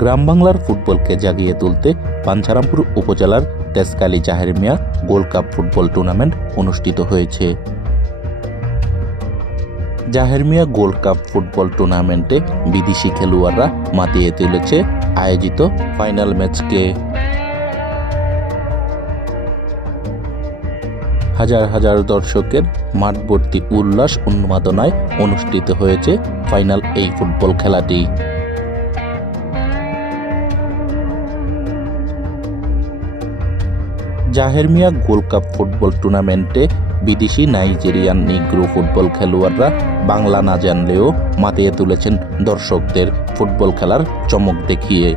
গ্রাম বাংলার ফুটবলকে জাগিয়ে তুলতে পাঞ্ছারামপুর উপজেলার Tejkali Jaher Mia gold cup football tournament অনুষ্ঠিত হয়েছে। Jaher Mia gold cup football টুর্নামেন্টে বিদেশি খেলোয়াড়রা মাতিয়ে তুলেছে আয়োজিত ফাইনাল ম্যাচকে। হাজার হাজার দর্শকের মাঠভর্তি উল্লাস উন্মাদনায় অনুষ্ঠিত হয়েছে ফাইনাল এই ফুটবল খেলাটি। Jaher Mia gold cup football টুর্নামেন্টে বিদেশি নাইজেরিয়ান নিগ্রো ফুটবল খেলোয়াড়রা বাংলা না জানলেও মাতিয়ে তুলেছেন দর্শকদের ফুটবল খেলার চমক দেখিয়ে।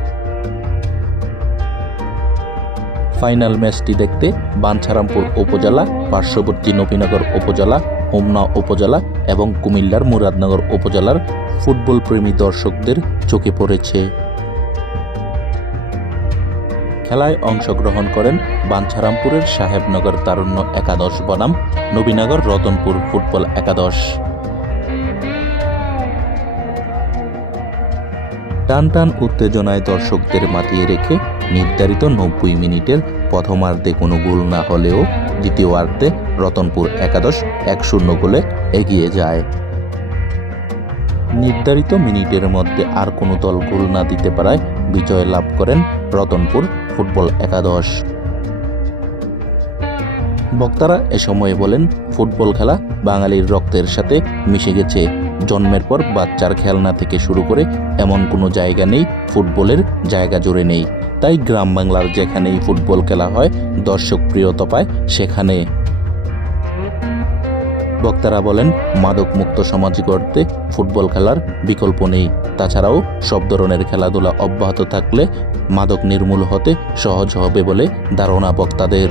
ফাইনাল ম্যাচটি দেখতে বাঞ্ছারামপুর উপজেলা, পার্শ্ববর্তী নবীনগর উপজেলা, হোমনা উপজেলা এবং কুমিল্লার মুরাদনগর উপজেলার ফুটবল প্রেমী দর্শকদের চোখে পড়েছে। খেলায় অংশগ্রহণ করেন বাঞ্ছারামপুরের সাহেবনগর তারুণ্য একাদশ বনাম, নবীনগর রতনপুর ফুটবল একাদশ। টান টান উত্তেজনায় দর্শকদের মাতিয়ে রেখে নির্ধারিত নব্বই মিনিটের প্রথমার্ধে কোনো গোল না হলেও দ্বিতীয়ার্ধে রতনপুর একাদশ এক শূন্য গোলে এগিয়ে যায়। নির্ধারিত মিনিটের মধ্যে আর কোনো দল গোল না দিতে পারায় বিজয় লাভ করেন রতনপুর ফুটবল একাদশ। বক্তারা এ সময়ে বলেন, ফুটবল খেলা বাঙালির রক্তের সাথে মিশে গেছে। জন্মের পর বাচ্চার খেলনা থেকে শুরু করে এমন কোনো জায়গা নেই, ফুটবলের জায়গা জুড়ে নেই। তাই গ্রাম বাংলার যেখানেই ফুটবল খেলা হয়, দর্শক প্রিয়তা পায় সেখানে। বক্তারা বলেন, মাদক মুক্ত সমাজ গড়তে ফুটবল খেলার বিকল্প নেই। তাছাড়াও সব ধরনের খেলাধুলা অব্যাহত থাকলে মাদক নির্মূল হতে সহজ হবে বলে ধারণা বক্তাদের।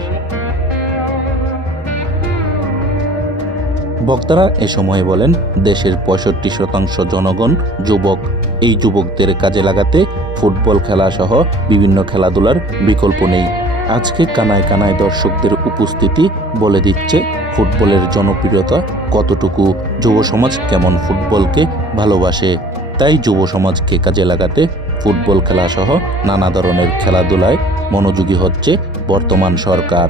বক্তারা এ সময় বলেন, দেশের পঁয়ষট্টি শতাংশ জনগণ যুবক। এই যুবকদের কাজে লাগাতে ফুটবল খেলা সহ বিভিন্ন খেলাধুলার বিকল্প নেই। আজকে কানায় কানায় দর্শকদের উপস্থিতি বলে দিচ্ছে ফুটবলের জনপ্রিয়তা কতটুকু? যুব সমাজ কেমন ফুটবলকে ভালোবাসে? তাই যুব সমাজকে কাজে লাগাতে ফুটবল খেলাসহ নানা ধরনের খেলাধুলায় মনোযোগী হচ্ছে বর্তমান সরকার।